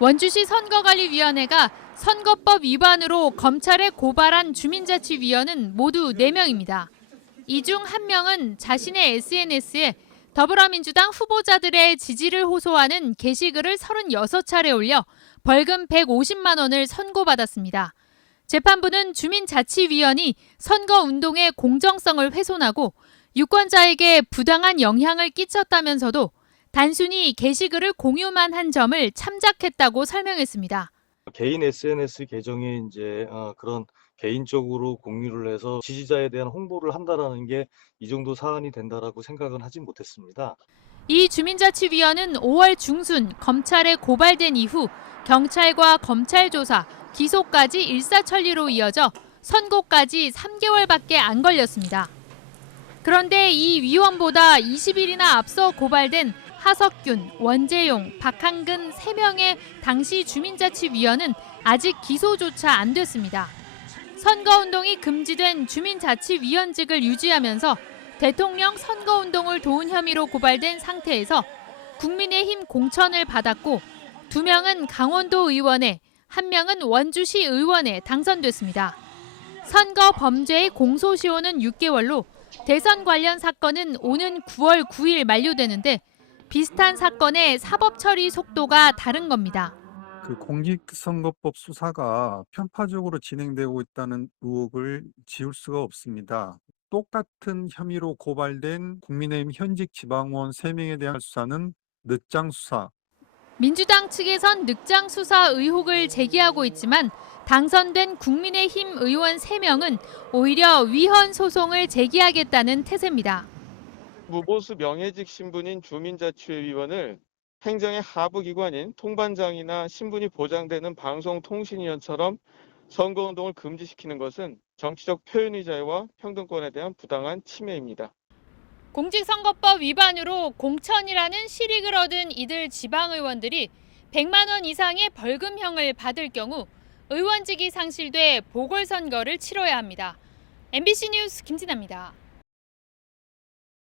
원주시 선거관리위원회가 선거법 위반으로 검찰에 고발한 주민자치위원은 모두 4명입니다. 이 중 1명은 자신의 SNS에 더불어민주당 후보자들의 지지를 호소하는 게시글을 36차례 올려 벌금 150만 원을 선고받았습니다. 재판부는 주민자치위원이 선거운동의 공정성을 훼손하고 유권자에게 부당한 영향을 끼쳤다면서도 단순히 게시글을 공유만 한 점을 참작했다고 설명했습니다. 개인 SNS 계정에 그런 개인적으로 공유를 해서 지지자에 대한 홍보를 한다라는 게 이 정도 사안이 된다라고 생각은 하진 못했습니다. 이 주민자치위원은 5월 중순 검찰에 고발된 이후 경찰과 검찰 조사, 기소까지 일사천리로 이어져 선고까지 3개월밖에 안 걸렸습니다. 그런데 이 위원보다 20일이나 앞서 고발된 하석균, 원재용, 박한근 3명의 당시 주민자치위원은 아직 기소조차 안 됐습니다. 선거운동이 금지된 주민자치위원직을 유지하면서 대통령 선거운동을 도운 혐의로 고발된 상태에서 국민의힘 공천을 받았고 2명은 강원도 의원에, 1명은 원주시 의원에 당선됐습니다. 선거 범죄의 공소시효는 6개월로 대선 관련 사건은 오는 9월 9일 만료되는데 비슷한 사건의 사법 처리 속도가 다른 겁니다. 공직선거법 수사가 편파적으로 진행되고 있다는 의혹을 지울 수가 없습니다. 똑같은 혐의로 고발된 국민의힘 현직 지방의원 3명에 대한 수사는 늦장 수사. 민주당 측에선 늑장 수사 의혹을 제기하고 있지만 당선된 국민의힘 의원 3명은 오히려 위헌 소송을 제기하겠다는 태세입니다. 무보수 명예직 신분인 주민자치위원을 행정의 하부 기관인 통반장이나 신분이 보장되는 방송통신위원처럼 선거운동을 금지시키는 것은 정치적 표현의 자유와 평등권에 대한 부당한 침해입니다. 공직선거법 위반으로 공천이라는 실익을 얻은 이들 지방의원들이 100만 원 이상의 벌금형을 받을 경우 의원직이 상실돼 보궐선거를 치러야 합니다. MBC 뉴스 김진아입니다.